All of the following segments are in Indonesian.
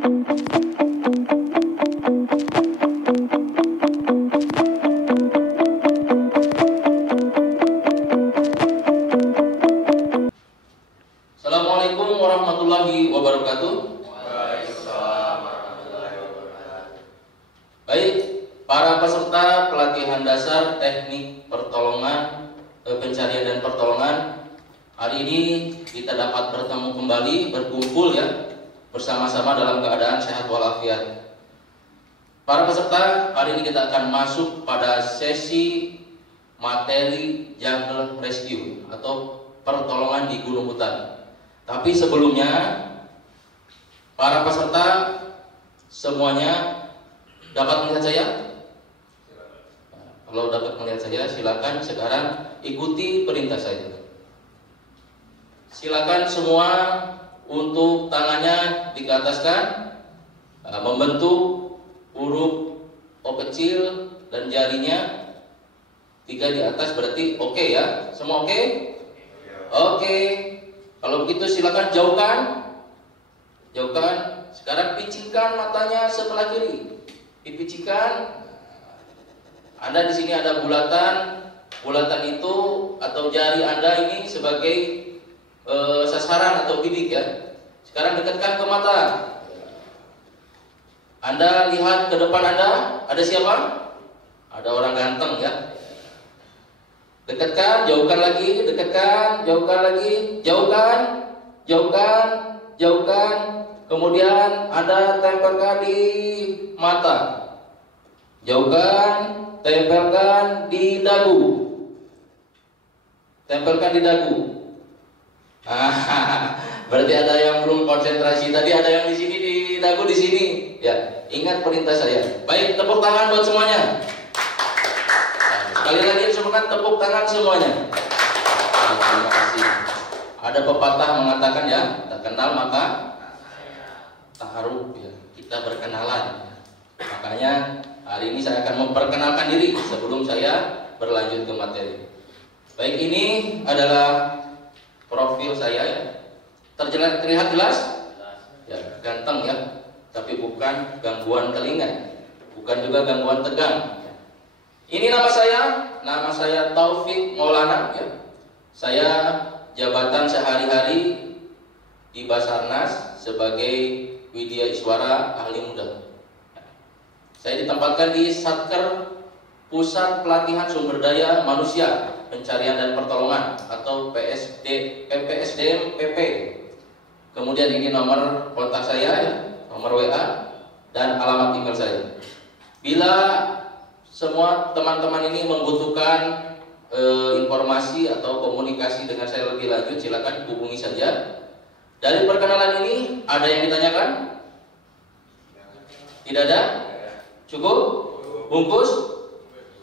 Assalamualaikum warahmatullahi wabarakatuh. Waalaikumsalam warahmatullahi wabarakatuh. Baik, para peserta pelatihan dasar teknik pertolongan, pencarian dan pertolongan, hari ini kita dapat bertemu kembali, berkumpul ya, bersama-sama dalam keadaan sehat walafiat. Para peserta, hari ini kita akan masuk pada sesi materi jungle rescue atau pertolongan di gunung hutan. Tapi sebelumnya, para peserta semuanya dapat melihat saya? Kalau dapat melihat saya, silakan sekarang ikuti perintah saya. Silakan semua untuk tangannya dikeataskan, membentuk huruf O kecil dan jarinya 3 di atas, berarti oke ya? Semua oke? Oke. Kalau begitu silakan jauhkan. Jauhkan. Sekarang picingkan matanya sebelah kiri. Dipicingkan. Anda di sini ada bulatan. Bulatan itu atau jari Anda ini sebagai sasaran atau bidik ya. Sekarang dekatkan ke mata. Anda lihat ke depan Anda, ada siapa? Ada orang ganteng ya. Dekatkan, jauhkan lagi, dekatkan, jauhkan lagi, jauhkan, jauhkan, jauhkan. Kemudian Anda tempelkan di mata. Jauhkan, tempelkan di dagu. Tempelkan di dagu. Berarti ada yang belum konsentrasi. Tadi ada yang di sini di dagu di sini. Ya, ingat perintah saya. Baik, tepuk tangan buat semuanya. Sekali lagi semangat, tepuk tangan semuanya. Terima kasih. Ada pepatah mengatakan ya, tak kenal maka tak harus ya. Kita berkenalan. Makanya hari ini saya akan memperkenalkan diri sebelum saya berlanjut ke materi. Baik, ini adalah profil saya ya. Terlihat jelas? Ya, ganteng ya. Tapi bukan gangguan telinga, bukan juga gangguan tegang. Ini nama saya Taufik Maulana ya. Saya jabatan sehari-hari di Basarnas sebagai Widya Iswara Ahli Muda. Saya ditempatkan di Satker Pusat Pelatihan Sumber Daya Manusia Pencarian dan Pertolongan atau PPSDM PP. Kemudian ini nomor kontak saya ya, nomor WA dan alamat email saya. Bila semua teman-teman ini membutuhkan informasi atau komunikasi dengan saya lebih lanjut, silakan hubungi saja. Dari perkenalan ini ada yang ditanyakan? Tidak ada? Cukup? Bungkus?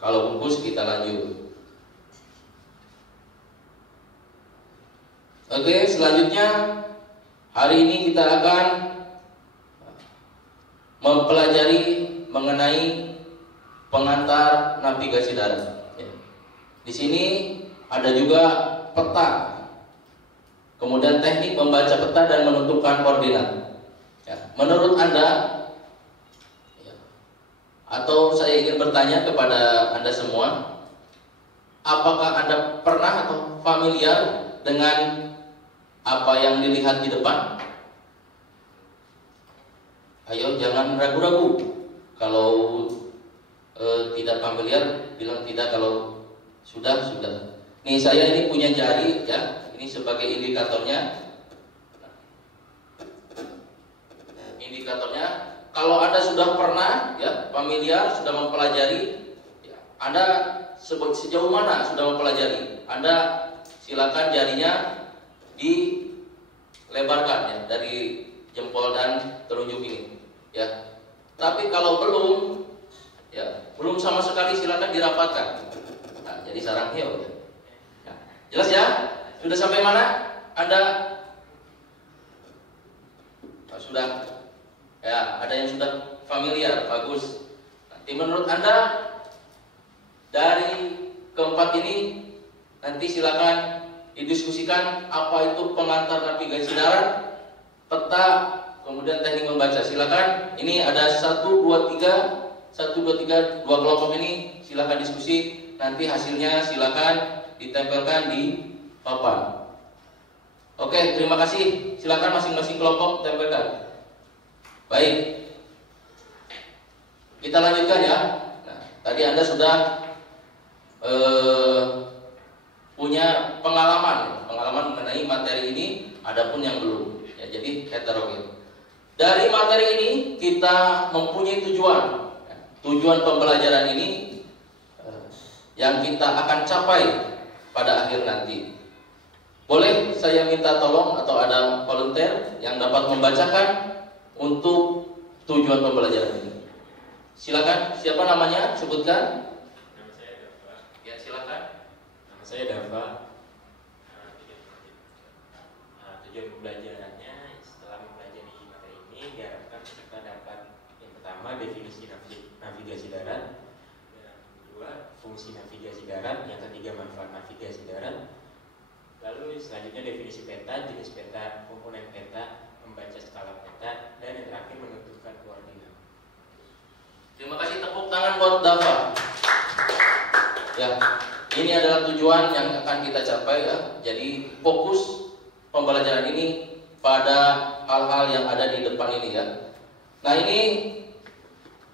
Kalau bungkus kita lanjut. Oke, selanjutnya hari ini kita akan mempelajari mengenai pengantar navigasi darat. Ya. Di sini ada juga peta, kemudian teknik membaca peta dan menentukan koordinat. Ya. Menurut Anda, ya, atau saya ingin bertanya kepada Anda semua, apakah Anda pernah atau familiar dengan apa yang dilihat di depan? Ayo, jangan ragu-ragu. Kalau tidak familiar, bilang tidak. Kalau sudah. Nih, saya ini punya jari ya. Ini sebagai indikatornya. Indikatornya. Kalau Anda sudah pernah ya familiar, sudah mempelajari, ya, Anda sejauh mana sudah mempelajari? Anda silakan jarinya dilebarkan ya dari jempol dan telunjuk ini ya. Tapi kalau belum sama sekali, silakan dirapatkan. Nah, jadi sarang hiu ya. Nah, jelas ya? Sudah sampai mana? Anda sudah ya, ada yang sudah familiar, bagus. Nanti menurut Anda dari keempat ini nanti silakan didiskusikan apa itu pengantar navigasi darat, peta, kemudian teknik membaca. Silakan. Ini ada 1, 2, 3, 2 kelompok ini silakan diskusi. Nanti hasilnya silakan ditempelkan di papan. Oke, terima kasih. Silakan masing-masing kelompok tempelkan. Baik. Kita lanjutkan ya. Nah, tadi Anda sudah punya pengalaman mengenai materi ini, adapun yang belum. Ya, jadi heterogen. Dari materi ini kita mempunyai tujuan. Tujuan pembelajaran ini yang kita akan capai pada akhir nanti. Boleh saya minta tolong atau ada volunteer yang dapat membacakan untuk tujuan pembelajaran ini? Silakan. Siapa namanya? Sebutkan. Nama saya Dava. Ya, silakan. Nama saya Dava. Tujuan pembelajarannya setelah mempelajari materi ini diharapkan peserta dapat yang pertama definisi navigasi darat, yang kedua fungsi navigasi darat, yang ketiga manfaat navigasi darat, lalu selanjutnya definisi peta, jenis peta, komponen peta, membaca skala peta, dan yang terakhir menentukan koordinat. Terima kasih, tepuk tangan buat Dava. Ya, ini adalah tujuan yang akan kita capai ya. Jadi fokus pembelajaran ini pada hal-hal yang ada di depan ini ya. Nah, ini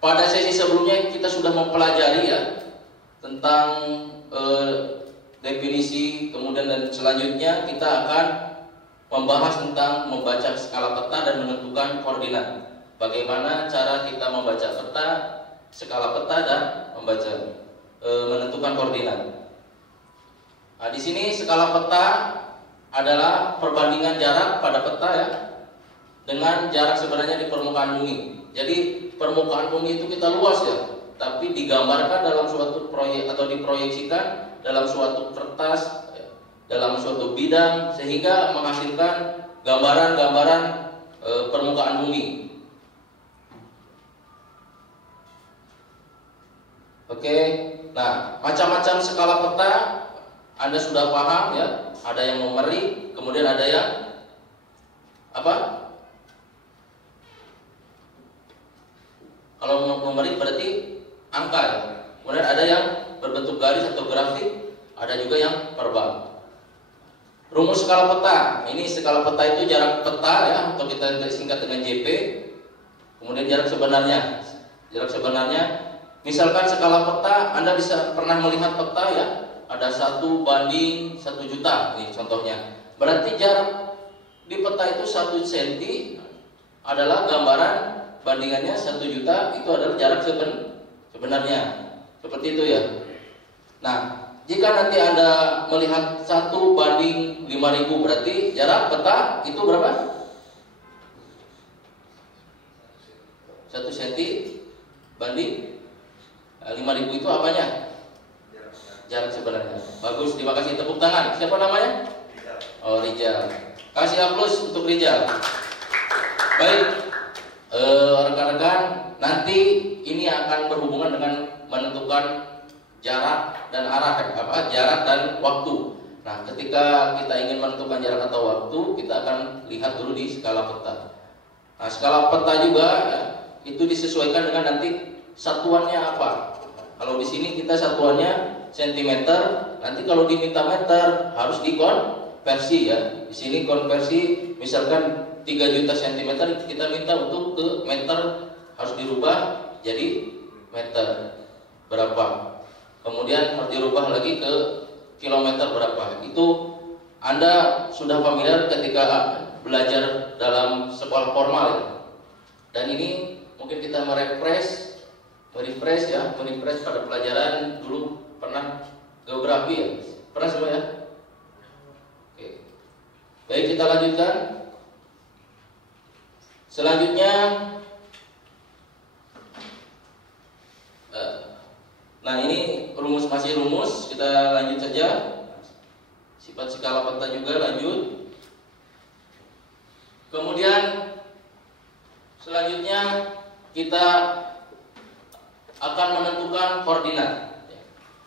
pada sesi sebelumnya kita sudah mempelajari ya tentang definisi, kemudian dan selanjutnya kita akan membahas tentang membaca skala peta dan menentukan koordinat. Bagaimana cara kita membaca peta, skala peta dan menentukan koordinat. Nah, di sini skala peta adalah perbandingan jarak pada peta ya dengan jarak sebenarnya di permukaan bumi. Jadi permukaan bumi itu kita luas ya, tapi digambarkan dalam suatu proyek atau diproyeksikan dalam suatu kertas, dalam suatu bidang sehingga menghasilkan gambaran-gambaran permukaan bumi. Oke, nah macam-macam skala peta Anda sudah paham ya. Ada yang numeri, kemudian ada yang apa? Kalau numeri berarti angka ya. Kemudian ada yang berbentuk garis atau grafik, ada juga yang verbal. Rumus skala peta. Ini skala peta itu jarak peta ya, atau kita singkat dengan JP. Kemudian jarak sebenarnya. Jarak sebenarnya, misalkan skala peta, Anda bisa pernah melihat peta ya, ada 1:1 juta, ini contohnya. Berarti jarak di peta itu 1 cm adalah gambaran bandingannya 1 juta, itu adalah jarak sebenarnya. Seperti itu ya. Nah, jika nanti Anda melihat 1:5.000, berarti jarak peta itu berapa? 1 cm banding 5.000 itu apanya? Jarak sebenarnya. Bagus, terima kasih, tepuk tangan. Siapa namanya? Rizal. Oh, Rizal. Kasih aplaus untuk Rizal. Baik, rekan-rekan, nanti ini akan berhubungan dengan menentukan jarak dan arah, jarak dan waktu. Nah, ketika kita ingin menentukan jarak atau waktu, kita akan lihat dulu di skala peta. Nah, skala peta juga ya, itu disesuaikan dengan nanti satuannya apa. Kalau di sini kita satuannya sentimeter, nanti kalau diminta meter harus dikonversi ya. Di sini konversi misalkan 3 juta cm, kita minta untuk ke meter harus dirubah jadi meter berapa. Kemudian harus dirubah lagi ke kilometer berapa. Itu Anda sudah familiar ketika belajar dalam sekolah formal ya. Dan ini mungkin kita merefresh pada pelajaran dulu pernah geografi ya. Pernah semua ya? Oke. Baik, kita lanjutkan. Selanjutnya, nah ini masih rumus, kita lanjut saja. Sifat skala peta juga lanjut. Kemudian selanjutnya kita akan menentukan koordinat.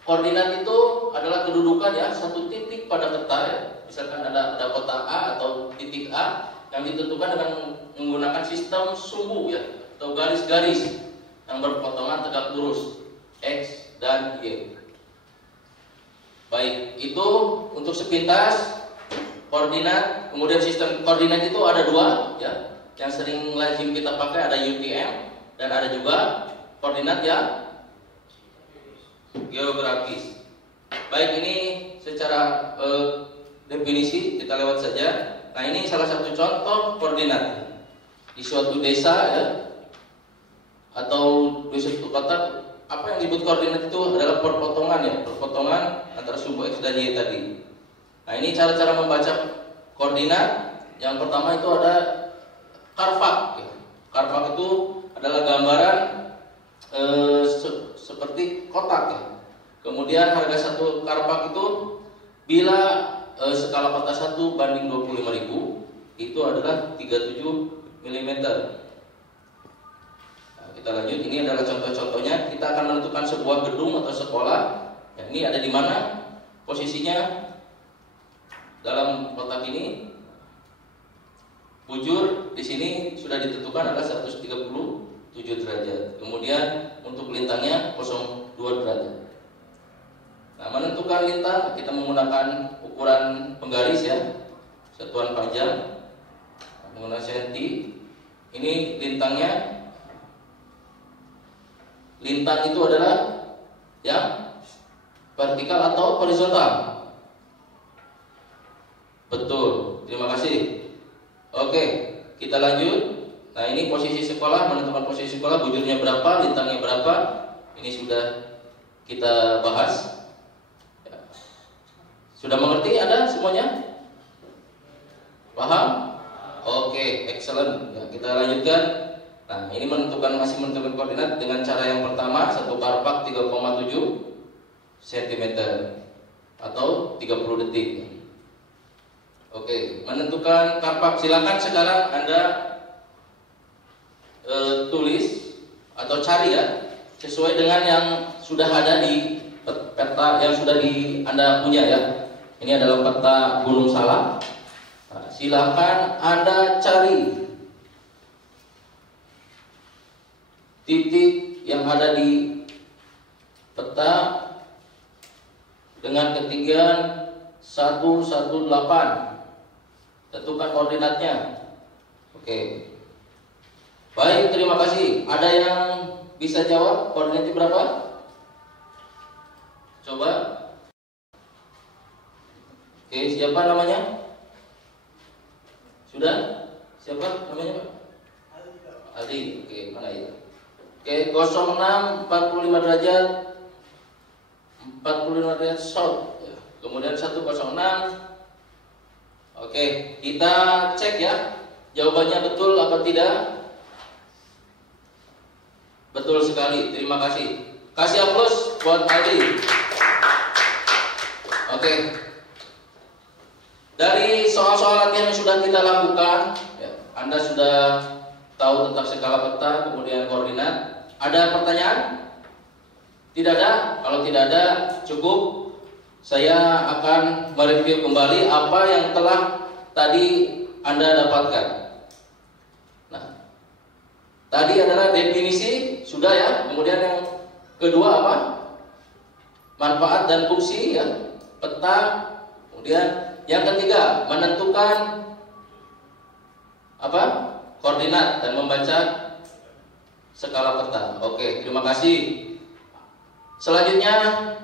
Koordinat itu adalah kedudukan ya, satu titik pada peta ya. Misalkan ada kota A atau titik A, yang ditentukan dengan menggunakan sistem sumbu ya, atau garis-garis yang berpotongan tegak lurus X dan Y. Baik, itu untuk sepintas koordinat. Kemudian sistem koordinat itu ada dua ya, yang sering lazim kita pakai, ada UTM dan ada juga koordinat yang geografis. Baik, ini secara definisi kita lewat saja. Nah, ini salah satu contoh koordinat di suatu desa ya, atau di suatu kota. Apa yang disebut koordinat itu adalah perpotongan ya, perpotongan antara sumbu X dan Y tadi. Nah, ini cara-cara membaca koordinat. Yang pertama itu ada karpak ya. Karpak itu adalah gambaran seperti kotak ya. Kemudian harga satu karpak itu bila skala peta 1 banding 25.000 itu adalah 37 mm. Nah, kita lanjut, ini adalah contoh-contohnya. Kita akan menentukan sebuah gedung atau sekolah. Ya, ini ada di mana posisinya dalam kotak ini. Bujur di sini sudah ditentukan adalah 137 derajat. Kemudian untuk lintangnya 02 derajat. Nah, menentukan lintang kita menggunakan ukuran penggaris ya, satuan panjang menggunakan senti. Ini lintangnya. Lintang itu adalah yang vertikal atau horizontal. Betul, terima kasih. Oke, kita lanjut. Nah, ini posisi sekolah, menentukan posisi sekolah, bujurnya berapa, lintangnya berapa. Ini sudah kita bahas. Sudah mengerti Anda semuanya? Paham? Oke, excellent. Ya, kita lanjutkan. Nah, ini masih menentukan koordinat dengan cara yang pertama, satu karpak 3,7 cm atau 30 detik. Oke, menentukan karpak. Silakan sekarang Anda tulis atau cari ya, sesuai dengan yang sudah ada di peta yang sudah Anda punya ya. Ini adalah peta Gunung Salak. Nah, silakan Anda cari titik yang ada di peta dengan ketinggian 118. Tentukan koordinatnya. Oke. Baik, terima kasih. Ada yang bisa jawab koordinatnya berapa? Coba. Oke, siapa namanya? Sudah? Siapa namanya, Pak? Ali. Oke, mana itu? Oke, 06 45 derajat 45 derajat south. Kemudian 106. Oke, kita cek ya. Jawabannya betul apa tidak? Betul sekali. Terima kasih. Kasih aplaus buat Ali. Oke. Dari soal-soal latihan yang sudah kita lakukan, ya, Anda sudah tahu tentang skala peta, kemudian koordinat. Ada pertanyaan? Tidak ada? Kalau tidak ada, cukup. Saya akan mereview kembali apa yang telah tadi Anda dapatkan. Nah, tadi adalah definisi, sudah ya. Kemudian yang kedua apa? Manfaat dan fungsi ya, peta. Kemudian yang ketiga, menentukan apa? Koordinat dan membaca skala peta. Oke, terima kasih. Selanjutnya,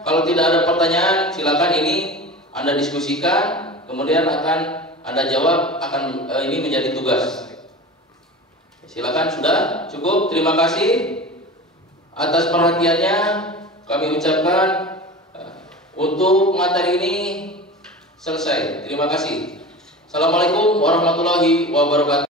kalau tidak ada pertanyaan, silakan ini Anda diskusikan, kemudian akan Anda jawab, akan ini menjadi tugas. Silakan, sudah cukup. Terima kasih atas perhatiannya. Kami ucapkan untuk materi ini selesai. Terima kasih. Assalamualaikum warahmatullahi wabarakatuh.